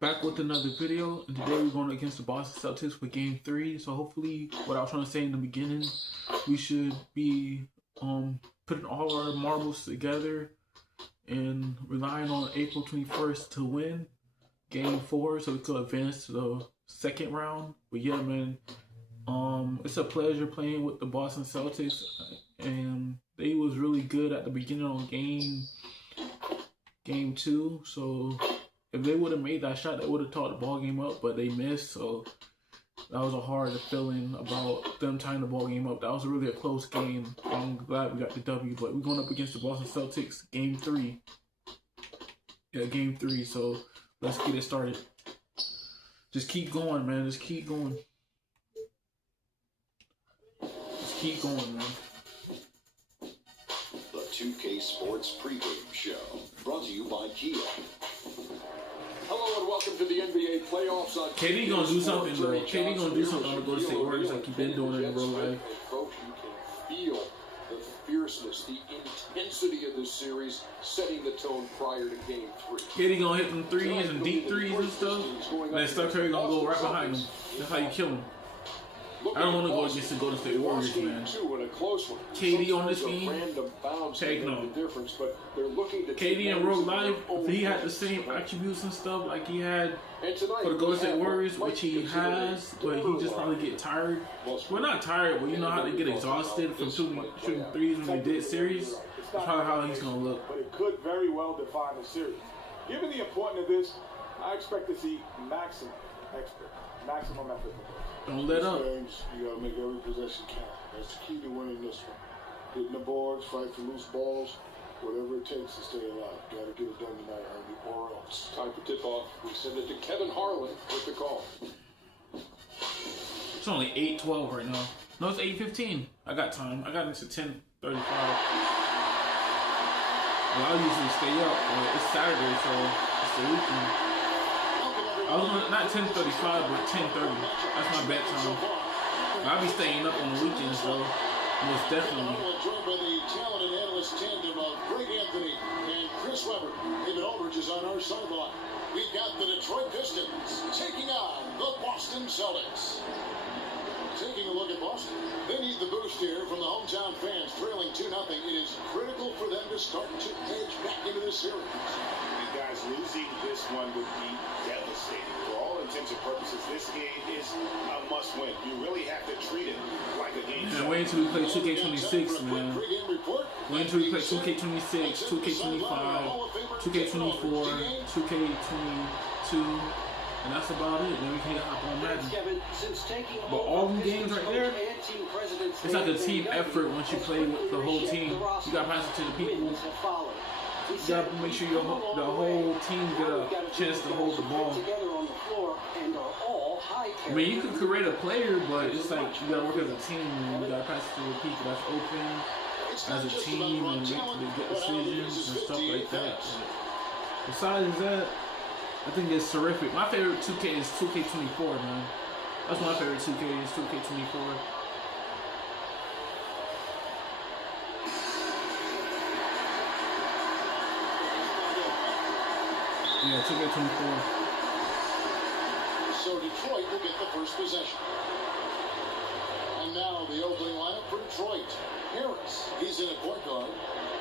Back with another video, and today we're going against the Boston Celtics for Game 3. So hopefully, what I was trying to say in the beginning, we should be putting all our marbles together and relying on April 21st to win Game 4 so we could advance to the second round. But yeah, man, it's a pleasure playing with the Boston Celtics, and they was really good at the beginning on Game 2. So if they would have made that shot, they would have taught the ball game up, but they missed. So that was a hard feeling about them tying the ball game up. That was really a close game. I'm glad we got the W, but we're going up against the Boston Celtics Game 3. Yeah, Game 3. So let's get it started. Just keep going, man. Just keep going. Just keep going, man. The 2K Sports pregame show, brought to you by Kia. Hello and welcome to the NBA playoffs. On KD gonna do something though. KD gonna do something on the Golden State Warriors like he's been doing in real life. Folks, you can feel the fierceness, the intensity of this series, setting the tone prior to Game 3. KD gonna hit them threes and deep threes and stuff. And then Steph Curry gonna go right behind him. That's how you kill him. I don't want to go against the Golden State Warriors, man. KD on this game, take no. KD in real life, if he had the same attributes and stuff like he had for the Golden State Warriors, which he has, but he just probably get tired. Well, not tired, but you know how they get exhausted from shooting threes when they did series. That's probably how he's going to look. But it could very well define the series. Given the importance of this, I expect to see maximum effort. Don't let up. Games, you got to make every possession count. That's the key to winning this one. Hitting the boards, fight for loose balls, whatever it takes to stay alive. Got to get it done tonight, or else. Time for tip-off. We send it to Kevin Harlan with the call. It's only 8:12 right now. No, it's 8:15. I got time. I got into 10:35. Well, I usually stay up. It's Saturday, so it's the weekend. I was on, not 10:35, but 10:30. That's my bedtime. I'll be staying up on the weekends, though. Most definitely. Joined by the talented analyst tandem of Greg Anthony and Chris Webber. David Aldridge is on our sideline. We've got the Detroit Pistons taking on the Boston Celtics. Taking a look at Boston. They need the boost here from the hometown fans, trailing 2-0. It is critical for them to start to edge back into this series. These guys losing this one would be devastating. For all intents and purposes, this game is a must-win. You really have to treat it like a game. Man, wait until we play 2K26, man. Wait until we play 2K26, 2K25, 2K24, 2K22. And that's about it. Then we can hop on Madden. But all them games right there, it's like a team effort once you play with the whole team. You got to pass it to the people. You got to make sure the whole team get a chance to hold the ball. I mean, you can create a player, but it's like you got to work as a team. And you got to pass it to the people that's open as a team and get decisions and stuff like that. But besides that, I think it's terrific. My favorite 2K is 2K24, man. That's my favorite 2K is 2K24. Yeah, 2K24. So Detroit will get the first possession. And now the opening lineup for Detroit. Harris, he's in at point guard.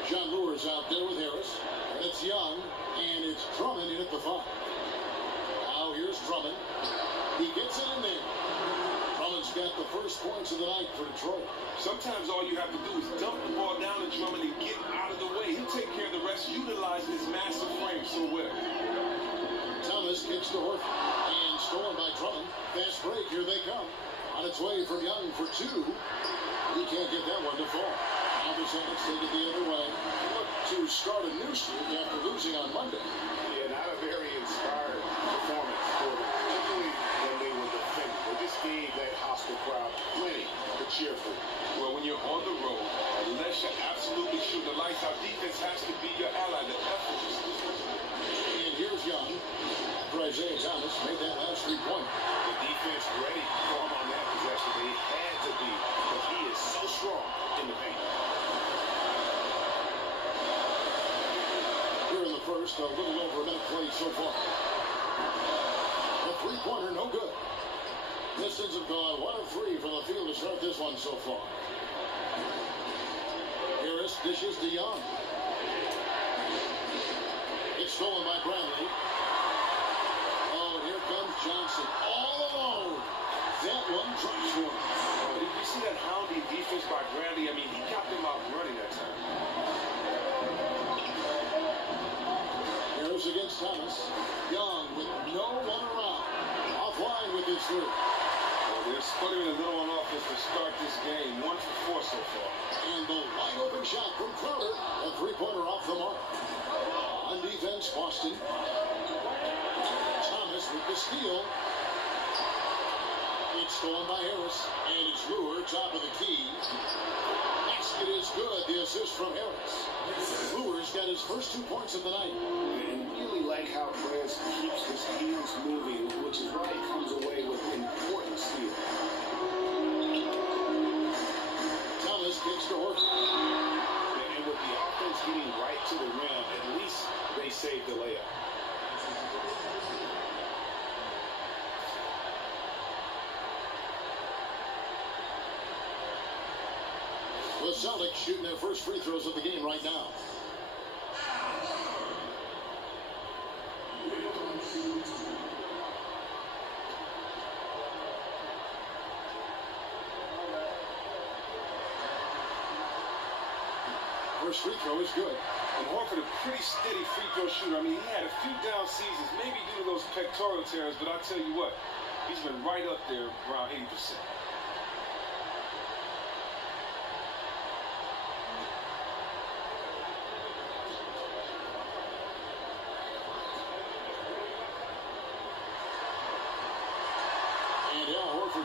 John Lure's out there with Harris. And it's Young, and it's Drummond in at the 5. Now here's Drummond. He gets it in there. Drummond's got the first points of the night for Detroit. Sometimes all you have to do is dump the ball down to Drummond and get out of the way. He'll take care of the rest, utilizing his massive frame so well. Thomas kicks to Horford. And stolen by Drummond. Fast break, here they come. On its way from Young for 2. He can't get that one to fall. Now the Celtics take it the other way. Look to start a new streak after losing on Monday. Yeah, not a very inspired performance for them, particularly when they were defending. They just gave that hostile crowd plenty to cheer for. Well, when you're on the road, unless you're absolutely shoot the lights out, defense has to be your ally. The effort is. And here's Young. After Isaiah Thomas made that last 3-point. The defense ready for him on that possession. They had to be, but he is so strong in the paint. Here in the first, a little over a minute played so far. Pistons have gone 1 of 3 from the field to start this one so far. Harris dishes to Young. It's stolen by Bradley. Oh, and here comes Johnson all alone. That one drops one. Did you see that hounding defense by Bradley? I mean, he got them out running that time. Harris against Thomas. Young with no one around. Offline with his third. They're sputtering a little on offense to start this game. 1 for 4 so far. And the wide open shot from Crowder. A three-pointer off the mark. On defense, Boston. Thomas with the steal. It's stolen by Harris. And it's Luer, top of the key. Basket is good. The assist from Harris. Luer's got his first 2 points of the night. And really like how Perez keeps his hands moving, which is why he comes away with important steal. Thomas kicks to Horford. And with the offense getting right to the rim, at least they saved the layup. The Celtics shooting their first free throws of the game right now. First free throw is good. And Horford, a pretty steady free throw shooter. I mean, he had a few down seasons, maybe due to those pectoral tears, but I'll tell you what, he's been right up there around 80%.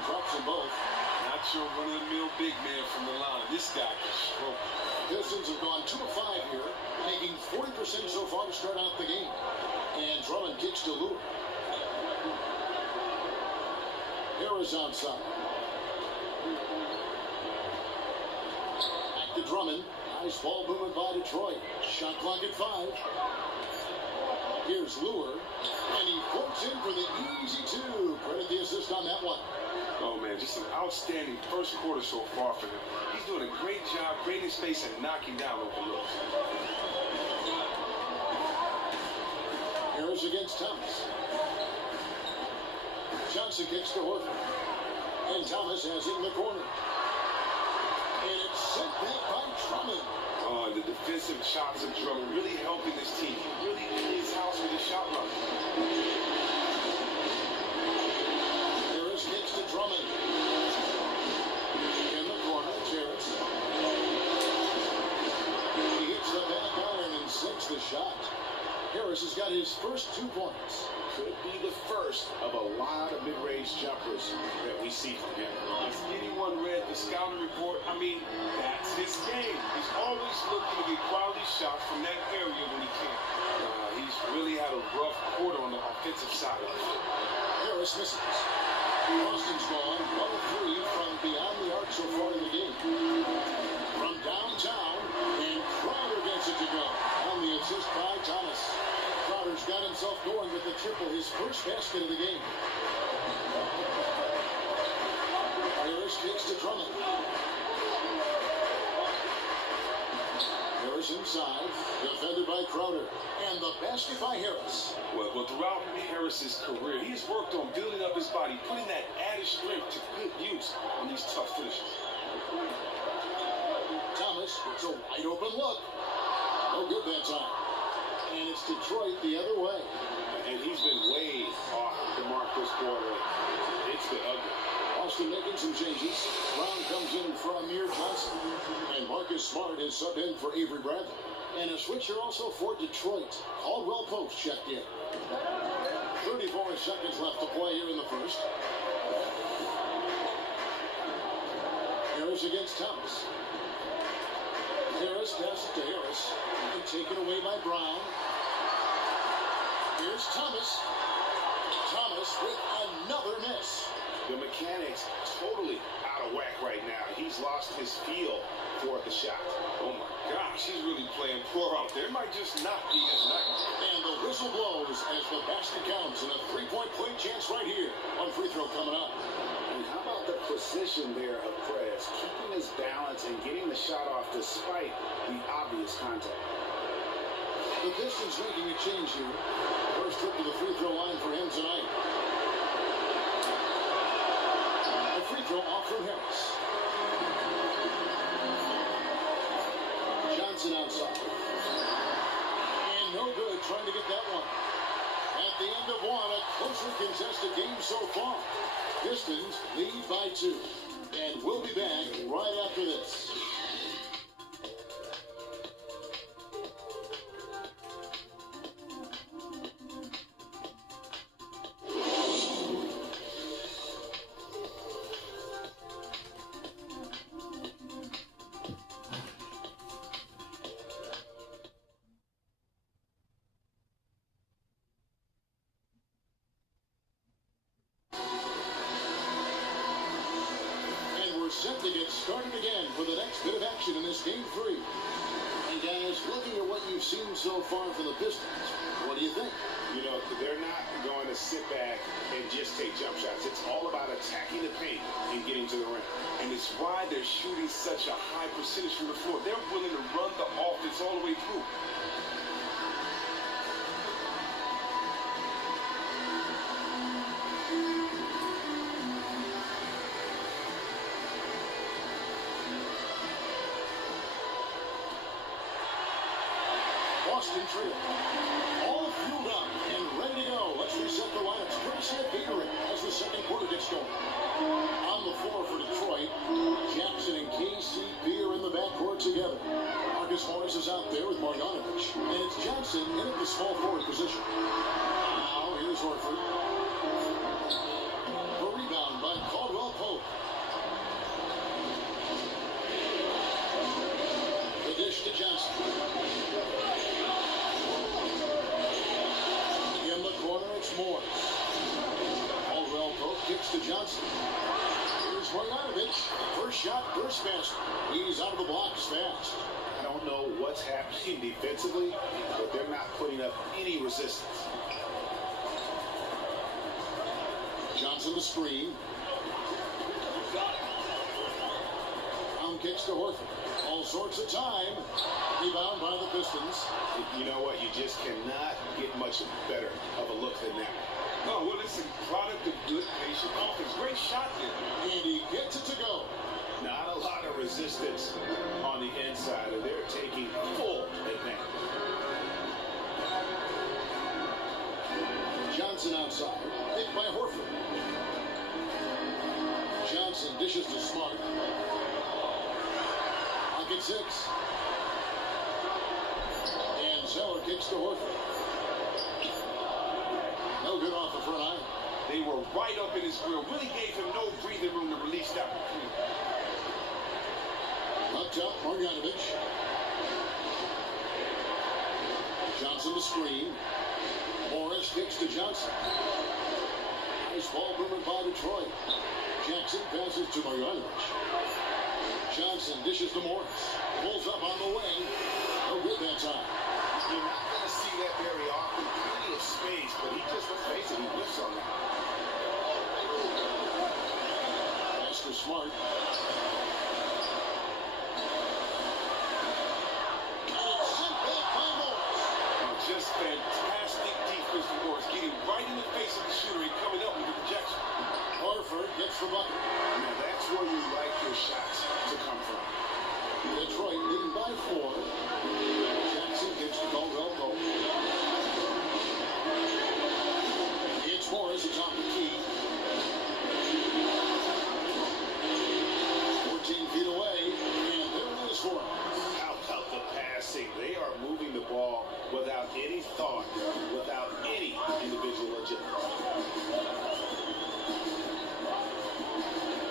Drops them both. Not your run-of-the-mill big man from the line. This guy can stroke. Pistons have gone 2 of 5 here, making 40% so far to start out the game. And Drummond kicks to Luer. Harris outside. Back to Drummond. Nice ball movement by Detroit. Shot clock at 5. Here's Luer. And he floats in for the easy 2. Credit the assist on that one. Oh, man, just an outstanding first quarter so far for him. He's doing a great job creating space and knocking down open looks. Harris against Thomas. Johnson kicks to Horford. And Thomas has it in the corner. And it's sent back by Drummond. Oh, the defensive shots of Drummond really helping this team. He really in his house with his shot run. Kicks to Drummond. In the corner, Harris. He hits the back iron and sinks the shot. Harris has got his first 2 points. Could be the first of a lot of mid-range jumpers that we see from him. If anyone read the scouting report, I mean, that's his game. He's always looking to get quality shots from that area when he can. He's really had a rough quarter on the offensive side of it. Harris misses. Boston's gone 1 of 3 from beyond the arc so far in the game. From downtown, and Crowder gets it to go. On the assist by Thomas. Crowder's got himself going with the triple, his first basket of the game. Harris kicks to Drummond. Harris inside, defended by Crowder. And the basket by Harris. Well, throughout Harris's career, he's worked on building up his body, putting that added strength to good use on these tough finishes. Thomas, it's a wide open look. No good that time. And it's Detroit the other way. And he's been way off the mark this quarter. It's been ugly. Boston making some changes. Brown comes in for Amir Johnson. And Marcus Smart is subbed in for Avery Bradley. And a switcher also for Detroit. Caldwell Pope checked in. 34 seconds left to play here in the first. Harris against Thomas. Harris passes to Harris. And taken away by Brown. Here's Thomas. Thomas with another miss. The mechanics totally out of whack right now. He's lost his feel for the shot. Oh my gosh, he's really playing poor out there. It might just not be his night. And the whistle blows as the basket counts, and a 3-point play chance right here on free throw coming up. precision there of Perez, keeping his balance and getting the shot off despite the obvious contact. The Pistons making a change here. First trip to the free throw line for him tonight. A free throw off from Harris. Johnson outside. And no good trying to get that one. At the end of one, a closely contested game so far. Pistons lead by 2. And we'll be back right after this. Set to get started again for the next bit of action in this game 3. And guys, looking at what you've seen so far from the Pistons, what do you think? You know, they're not going to sit back and just take jump shots. It's all about attacking the paint and getting to the rim. And it's why they're shooting such a high percentage from the floor. They're willing to run the offense all the way through. Boston trail. All fueled up and ready to go. Let's reset the lineups. Courtesy of Gatorade as the second quarter gets going. On the floor for Detroit, Jackson and KCP are in the backcourt together. Marcus Morris is out there with Marjanovic. And it's Johnson in at the small forward position. Now here's Horford. A rebound by Caldwell Pope. The dish to Johnson. Morris. Caldwell Pope kicks to Johnson. Here's Marjanovic. First shot, first basket. He's out of the blocks fast. I don't know what's happening defensively, but they're not putting up any resistance. Johnson the screen. Down kicks to Horford. All sorts of time. Rebound by the Pistons. You know what? You just cannot get much better of a look than that. Oh, well, it's a product of good, patient offense. Great shot there. And he gets it to go. Not a lot of resistance on the inside, and they're taking full advantage. Johnson outside. Picked by Horford. Johnson dishes to Smart. Pocket 6. And Zeller kicks to Horford. No good off the front iron. They were right up in his grill. Really gave him no breathing room to release that one. Up top, Marjanovic. Johnson the screen. Morris kicks to Johnson. Nice ball movement by Detroit. Jackson passes to Marjanovic. Johnson dishes to Morris. Pulls up on the wing. No good that time. You're not going to see that very often. Plenty of space, but he just, let's face it, he whiffs on that. Pass to Smart. Just fantastic defense from Morris, getting right in the face of the shooter and coming up with the rejection. Horford gets the bucket. Now that's where you like your shots to come from. Detroit leading by 4. Jackson gets the Caldwell Pope. It's Morris atop the key. 14 feet away, and there it is for him. How about the passing? They are moving the ball without any thought, without any individual agility.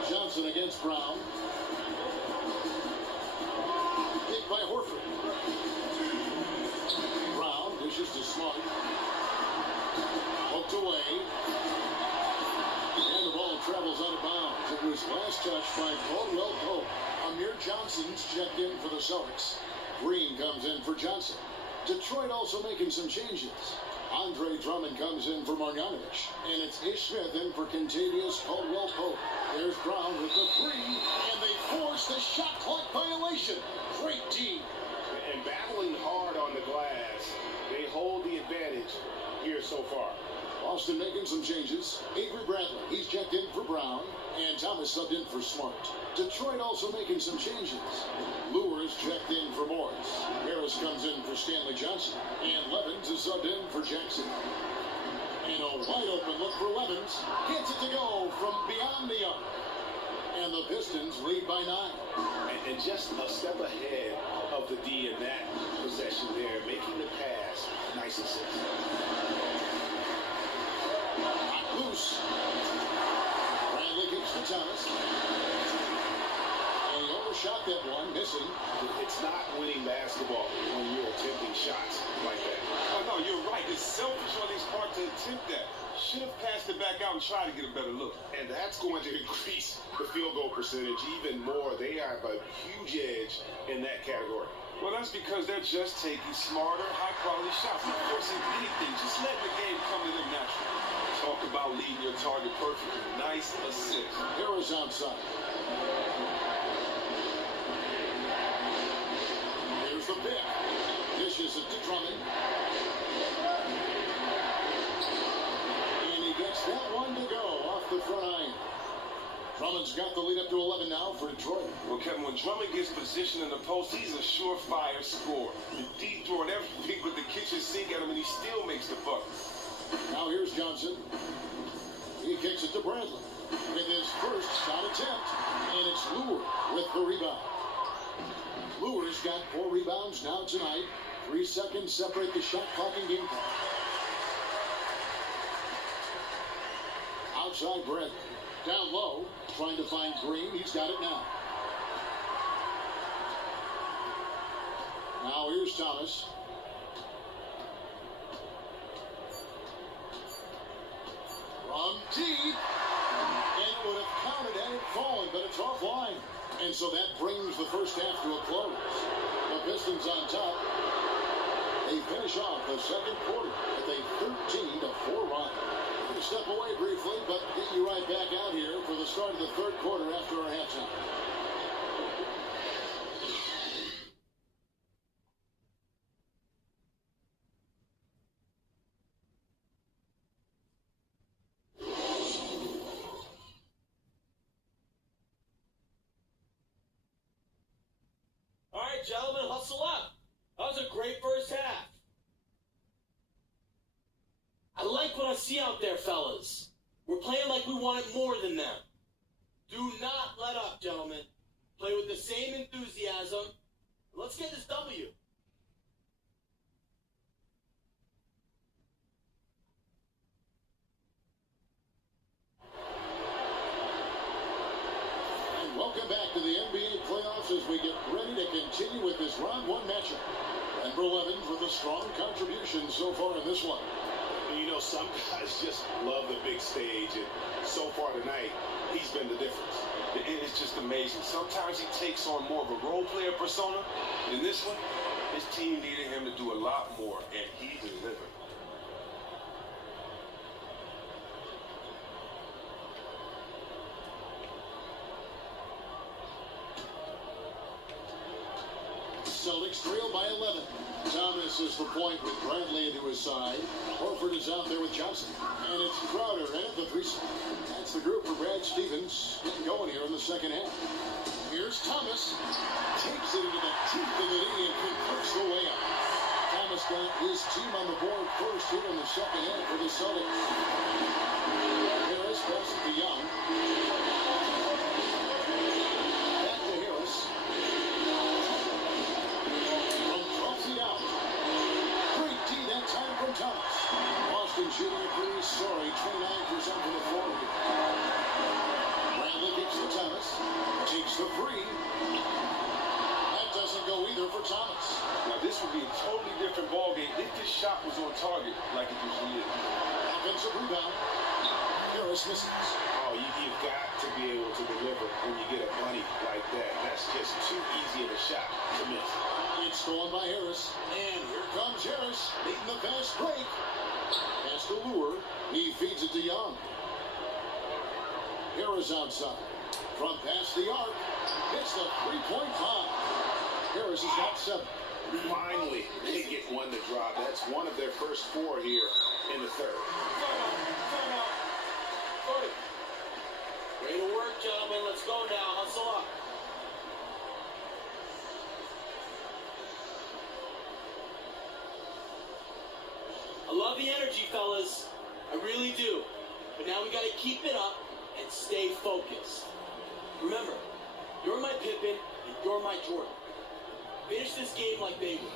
Johnson against Brown. Picked by Horford. Brown dishes to Smart. Poked away. And the ball travels out of bounds. It was last touched by Caldwell Pope. Amir Johnson's checked in for the Celtics. Green comes in for Johnson. Detroit also making some changes. Andre Drummond comes in for Marjanovic. And it's Ish Smith in for Contavious Caldwell-Pope. There's Brown with the three. And they force the shot clock violation. Great team. And battling hard on the glass, they hold the advantage here so far. Boston making some changes. Avery Bradley, he's checked in for Brown. And Thomas subbed in for Smart. Detroit also making some changes. Lewis checked in for Morris. Harris comes in for Stanley Johnson. And Levens is subbed in for Jackson. And a wide open look for Levens. Gets it to go from beyond the arc. And the Pistons lead by 9. And just a step ahead of the D in that possession there, making the pass. Nice assist. Loose. Bradley kicks to Thomas. And he overshot that one, missing. It's not winning basketball when you're attempting shots like that. Oh, no, you're right. It's selfish on his part to attempt that. Should have passed it back out and tried to get a better look. And that's going to increase the field goal percentage even more. They have a huge edge in that category. Well, that's because they're just taking smarter, high-quality shots. Not forcing anything. Just letting the game come to them naturally. Talk about leading your target perfectly. Nice assist. Harris outside. Here's the pick. Dishes it to Drummond. And he gets that one to go off the front iron. Drummond's got the lead up to 11 now for Detroit. Well, Kevin, when Drummond gets positioned in the post, he's a surefire scorer. The D throwing everything with the kitchen sink at him, and he still makes the bucket. Now here's Johnson. He kicks it to Bradley with his first shot attempt. And it's Lure with the rebound. Lure's got 4 rebounds now tonight. 3 seconds separate the shot clock and game clock. Outside Bradley. Down low. Trying to find Green. He's got it now. Now here's Thomas. From deep. And it would have counted had it fallen, but it's offline. And so that brings the first half to a close. The Pistons on top. They finish off the second quarter with a 13-4 run. We're going to step away briefly, but get you right back out here for the start of the third quarter after our halftime. All right, gentlemen, hustle up. That was a great first half. I like what I see out there, fellas. We're playing like we wanted more than them. Do not let up, gentlemen. Play with the same enthusiasm. Let's get this W. And welcome back to the NBA playoffs as we get ready to continue with this round 1 matchup. Denver Levens with a strong contribution so far in this one. And you know, some guys just love the big stage, and so far tonight, he's been the difference. It's just amazing. Sometimes he takes on more of a role player persona. In this one, his team needed him to do a lot more, and he delivered. Celtics trail by 11. Thomas is the point with Bradley into his side. Horford is out there with Johnson. And it's Crowder in at the 3. That's the group for Brad Stevens getting going here in the second half. Here's Thomas. Takes it into the teeth of the knee and converts the way up. Thomas got his team on the board first here in the second half for the Celtics. Harris passes to Young. Back to Harris. From Thomas. Boston shooting a pretty sorry 29% from the floor. Bradley kicks to Thomas. Takes the 3. That doesn't go either for Thomas. Now, this would be a totally different ballgame if this shot was on target like it usually is. Offensive rebound. Harris misses. Oh, you've got to be able to deliver when you get a bunny like that. That's just too easy of a shot to miss. It's stolen by Harris. And here comes Harris, leading the fast break. Pass to Lure. He feeds it to Young. Harris outside. From past the arc. Hits the three-point foul. Harris has got 7. Finally, they get one to drop. That's one of their first 4 here in the third. Way to work, gentlemen. Let's go now. Hustle up. I love the energy, fellas. I really do. But now we got to keep it up and stay focused. Remember, you're my Pippen and you're my Jordan. Finish this game like they would.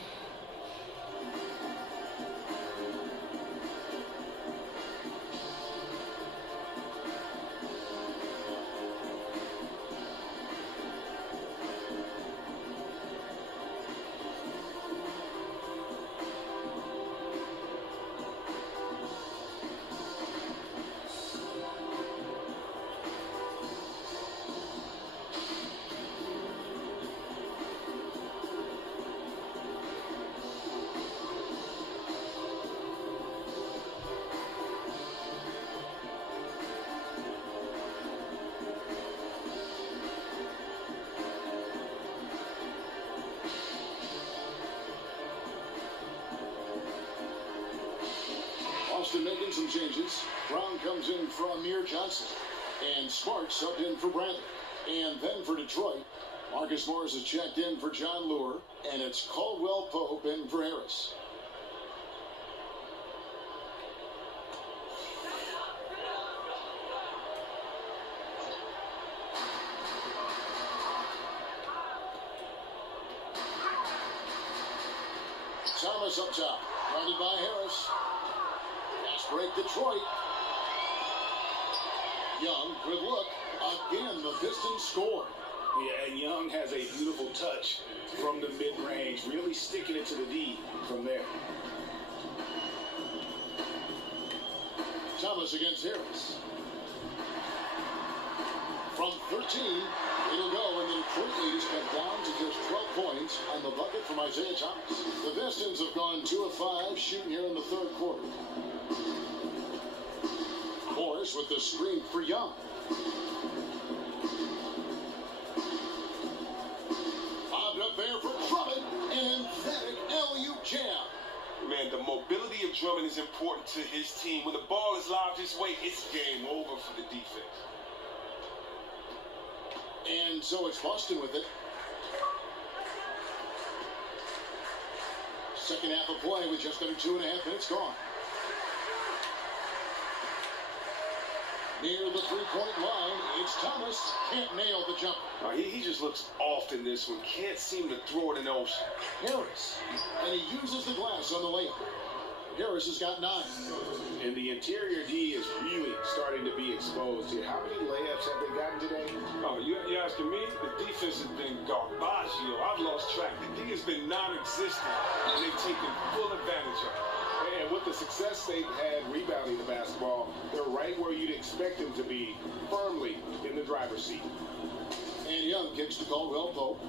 Boston making some changes. Brown comes in for Amir Johnson. And Smart subbed in for Bradley. And then for Detroit, Marcus Morris is checked in for John Lure. And it's Caldwell Pope in for Harris. Thomas up top. Guarded by Harris. Fast break Detroit. Young, good look. Again, the Pistons score. Yeah, and Young has a beautiful touch from the mid-range, really sticking it to the D from there. Thomas against Harris. From 13, it'll go, and the Detroit lead is cut down to just 12 points on the bucket from Isaiah Thomas. The Pistons have gone 2 of 5 shooting here in the third quarter. Morris with the screen for Young. Bobbed up there for Drummond. An emphatic LU jam. Man, the mobility of Drummond is important to his team. When the ball is lobbed his way, it's game over for the defense. And so it's Boston with it. Second half of play with just under 2.5 minutes gone. Near the three-point line, it's Thomas. Can't nail the jump. He just looks off in this one. Can't seem to throw it in the ocean. Harris. And he uses the glass on the layup. Harris has got 9. And the interior D is really starting to be exposed here. How many layups have they gotten today? Oh, you asking me? The defense has been garbaggio. I've lost track. The D has been non-existent, and they've taken full advantage of it. And with the success they've had rebounding the basketball, they're right where you'd expect them to be, firmly in the driver's seat. And Young kicks to Caldwell Pope.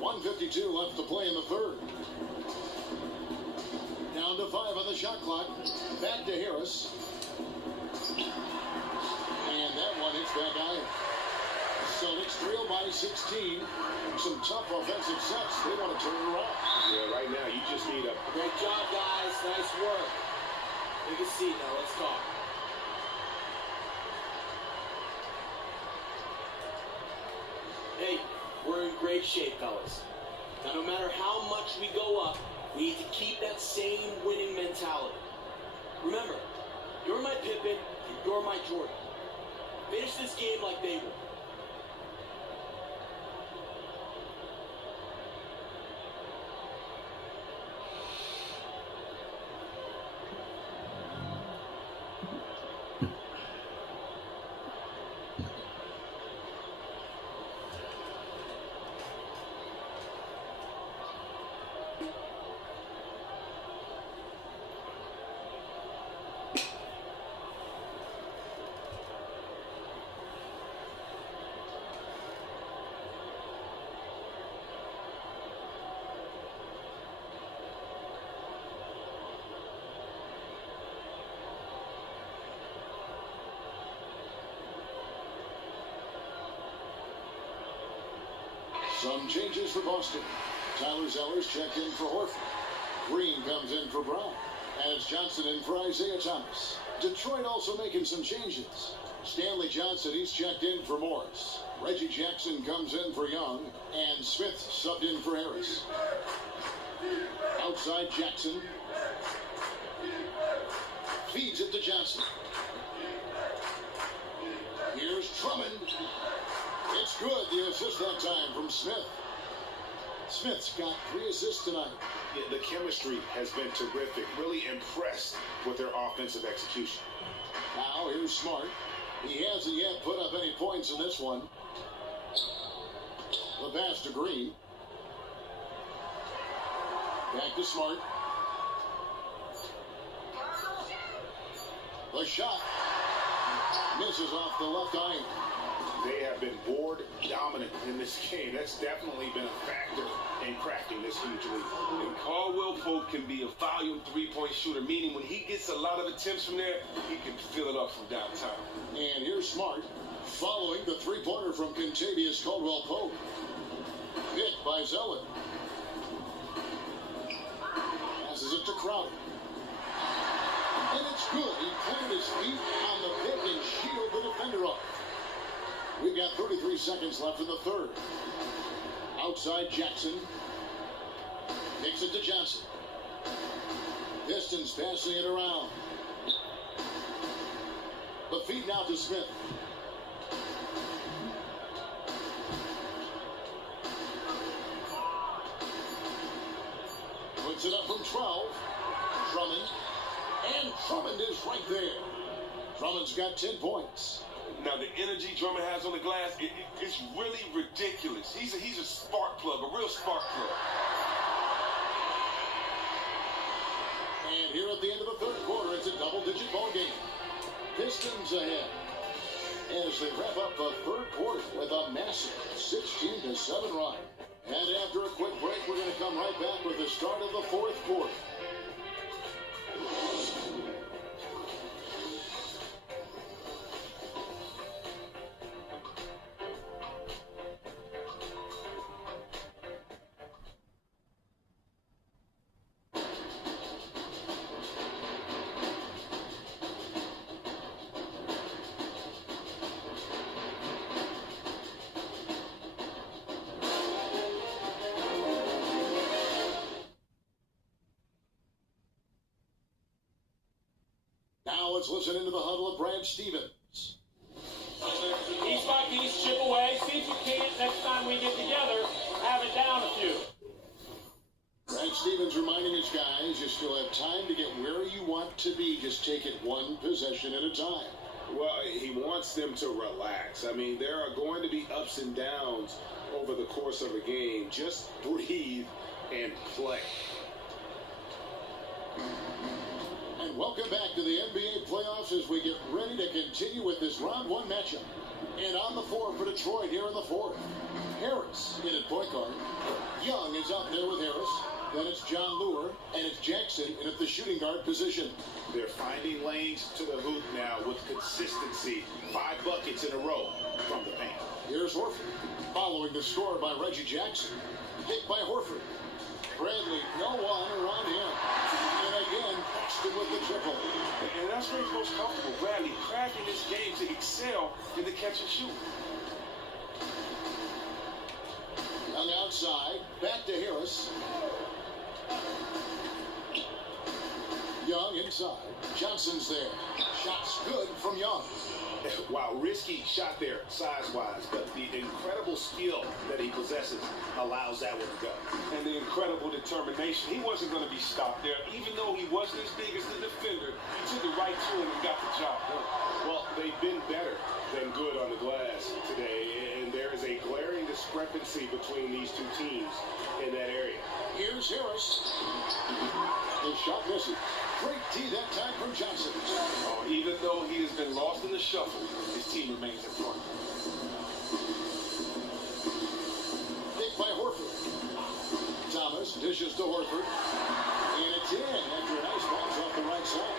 1:52 left to play in the third. Down to 5 on the shot clock. Back to Harris. And that one hits back iron. Celtics trail by 16. Some tough offensive sets. They want to turn it around. Yeah, right now you just need a... Great job, guys. Nice work. Take a seat now. Let's talk. Hey, we're in great shape, fellas. Now, no matter how much we go up, we need to keep that same winning mentality. Remember, you're my Pippen and you're my Jordan. Finish this game like they would. Some changes for Boston. Tyler Zeller's checked in for Horford. Green comes in for Brown. And it's Johnson in for Isaiah Thomas. Detroit also making some changes. Stanley Johnson, he's checked in for Morris. Reggie Jackson comes in for Young. And Smith subbed in for Harris. Outside Jackson. Feeds it to Johnson. Here's Drummond. It's good. The assist that time from Smith. Smith's got 3 assists tonight. Yeah, the chemistry has been terrific. Really impressed with their offensive execution. Now here's Smart. He hasn't yet put up any points in this one. The pass to Green. Back to Smart. The shot misses off the left eye. They have been board dominant in this game. That's definitely been a factor in cracking this huge lead. And Caldwell Pope can be a volume three-point shooter, meaning when he gets a lot of attempts from there, he can fill it up from downtown. And here's Smart following the three-pointer from Contavious Caldwell Pope. Hit by Zeller. Passes it to Crowder. And it's good. He planted his feet on the pick and shielded the defender off. We've got 33 seconds left in the third. Outside Jackson. Takes it to Johnson. Pistons passing it around. The feed now to Smith. Puts it up from 12. Drummond. And Drummond is right there. Drummond's got 10 points. Now, the energy Drummond has on the glass, it's really ridiculous. He's a spark plug, a real spark plug. And here at the end of the third quarter, it's a double-digit ball game. Pistons ahead as they wrap up the third quarter with a massive 16-7 run. And after a quick break, we're going to come right back with the start of the fourth quarter. Now let's listen into the huddle of Brad Stevens. Piece by piece, chip away. See if you can't, next time we get together, have it down a few. Brad Stevens reminding his guys you still have time to get where you want to be. Just take it one possession at a time. Well, he wants them to relax. I mean, there are going to be ups and downs over the course of a game. Just breathe and play. And welcome back to the NBA playoffs as we get ready to continue with this round one matchup. And on the floor for Detroit here in the fourth. Harris in at point guard. Young is out there with Harris. Then it's John Lure, and it's Jackson in at the shooting guard position. They're finding lanes to the hoop now with consistency. 5 buckets in a row from the paint. Here's Horford, following the score by Reggie Jackson. Hit by Horford. Bradley, no one around him. And again, Boston with the triple. And that's where he's most comfortable. Bradley cracking his game to excel in the catch and shoot. Young outside, back to Harris. Young inside. Johnson's there. Shot's good from Young. Wow, risky shot there, size-wise, but the incredible skill that he possesses allows that one to go. And the incredible determination. He wasn't going to be stopped there. Even though he wasn't as big as the defender, he took it right to him and got the job done. Well, they've been better than good on the glass today, and there is a glaring discrepancy between these two teams in that area. Here's Harris. The shot misses. Great D that time from Johnson. Oh, even though he has been lost in the shuffle, his team remains in front. Pick by Horford. Thomas dishes to Horford. And it's in after a nice bounce off the right side.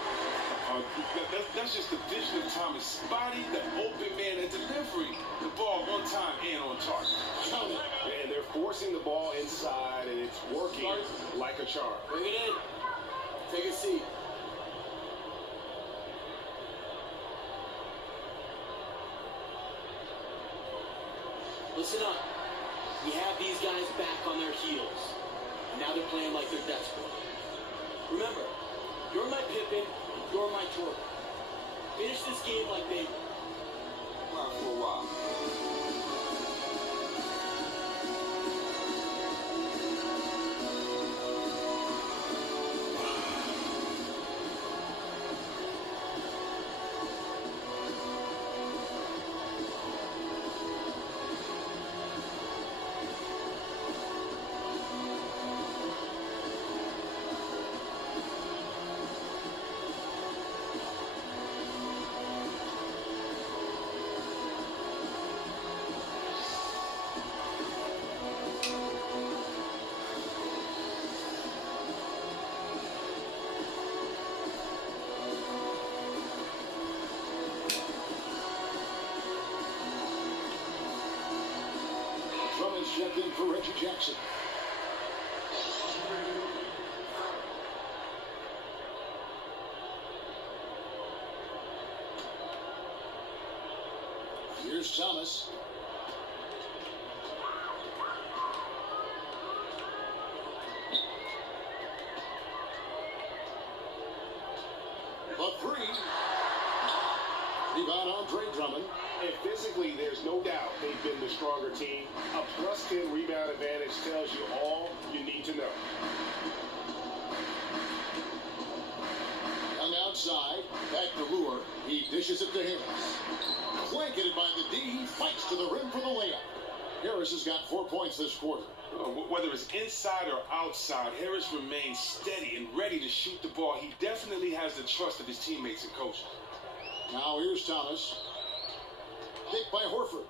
That's just the vision of Thomas. Spotting the open man and delivering the ball on time and on target. Count it. And they're forcing the ball inside, and it's working like a charm. Bring it in. Take a seat. Listen up. We have these guys back on their heels. And now they're playing like they're desperate. Remember, you're my Pippen, you're my Jordan. Finish this game like they were. Wow, for a while. Check in for Reggie Jackson. Here's Thomas. A three. Rebound Andre Drummond. And physically, there's no doubt they've been the stronger team. A +10 rebound advantage tells you all you need to know. Young outside, back to Lure. He dishes it to Harris. Blanketed by the D, he fights to the rim for the layup. Harris has got 4 points this quarter. Whether it's inside or outside, Harris remains steady and ready to shoot the ball. He definitely has the trust of his teammates and coaches. Now here's Thomas. Picked by Horford.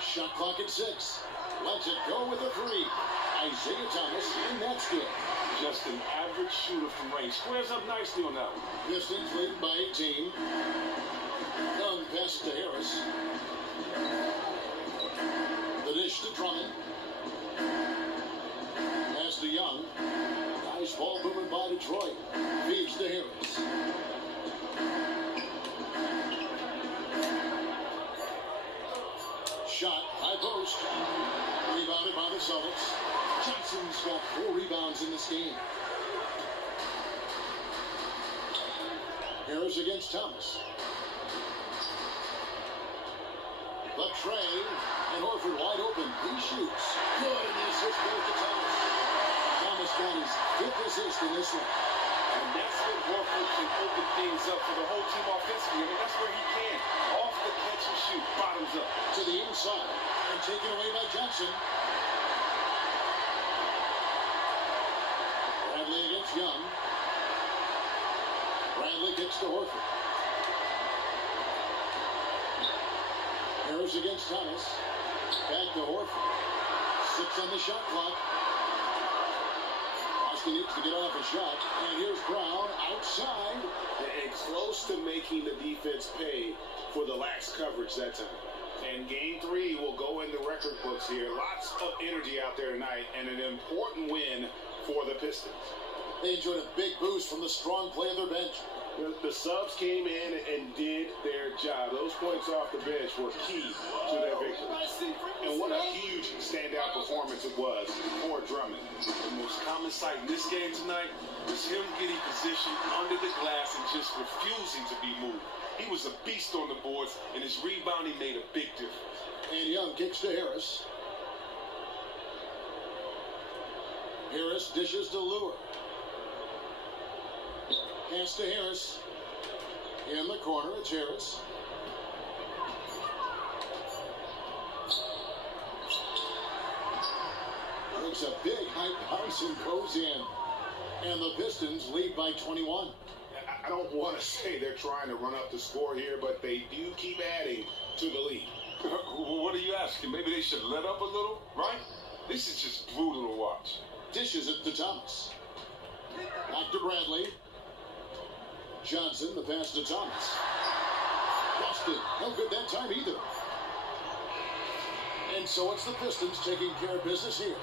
Shot clock at 6. Lets it go with a 3. Isaiah Thomas, and that's good. Just an average shooter from range. Squares up nicely on that one. Pistons leading by 18. Young passes to Harris. The dish to Drummond. Pass to Young. Nice ball movement by Detroit. Feeds to Harris. Shot, high post. Rebounded by the Celtics. Johnson's got 4 rebounds in this game. Harris against Thomas. The tray, and Horford wide open. He shoots. Good, and the assist goes to Thomas. Thomas got his 5th assist in this one. And that's when Horford can open things up for the whole team offensively. I mean, that's where he can. Off the catch and shoot, bottoms up. To the inside, and taken away by Johnson. Bradley against Young. Bradley kicks to Horford. Harris against Thomas. Back to Horford. 6 on the shot clock. Boston needs to get off a shot. And here's Brown outside. And close to making the defense pay for the lax coverage that time. And game 3 will go in the record books here. Lots of energy out there tonight, and an important win for the Pistons. They enjoyed a big boost from the strong play of their bench. The subs came in and did their job. Those points off the bench were key to their victory. And what a huge standout performance it was for Drummond. The most common sight in this game tonight was him getting positioned under the glass and just refusing to be moved. He was a beast on the boards, and his rebounding made a big difference. And Young kicks to Harris. Harris dishes to Lure. Pass to Harris. In the corner, it's Harris. Makes a big high bounce and goes in. And the Pistons lead by 21. I don't want to say they're trying to run up the score here, but they do keep adding to the lead. What are you asking? Maybe they should let up a little, right? This is just brutal to watch. Dishes it to Thomas. Knocked to Bradley. Johnson, the pass to Thomas. Boston, no good that time either. And so it's the Pistons taking care of business here.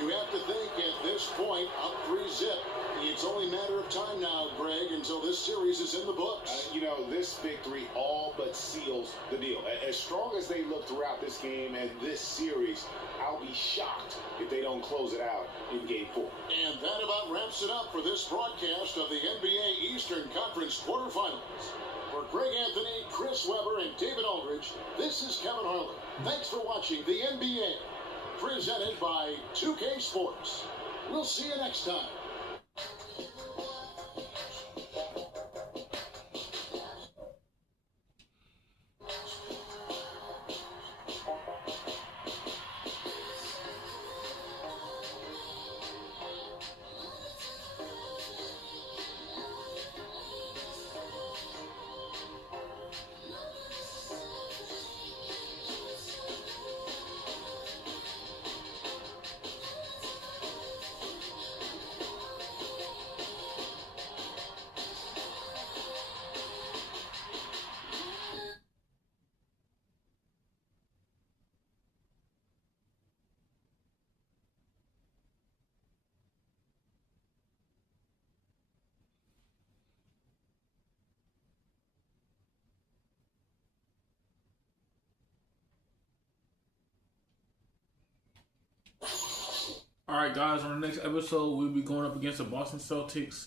You have to think at this point, up 3-zip. It's only a matter of time now, Greg, until this series is in the books. This victory all but seals the deal. As strong as they look throughout this game and this series, I'll be shocked if they don't close it out in Game 4. And that about wraps it up for this broadcast of the NBA Eastern Conference quarterfinals. For Greg Anthony, Chris Webber, and David Aldridge, this is Kevin Harlan. Thanks for watching the NBA, presented by 2K Sports. We'll see you next time. Alright guys, on the next episode, we'll be going up against the Boston Celtics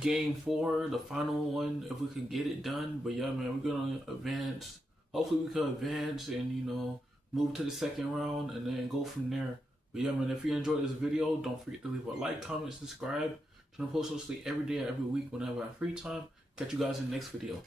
Game 4, the final one, if we can get it done. But yeah, man, we're going to advance. Hopefully we can advance and, move to the second round and then go from there. But yeah, man, if you enjoyed this video, don't forget to leave a like, comment, subscribe. I'm going to post mostly every day, every week, whenever I have free time. Catch you guys in the next video.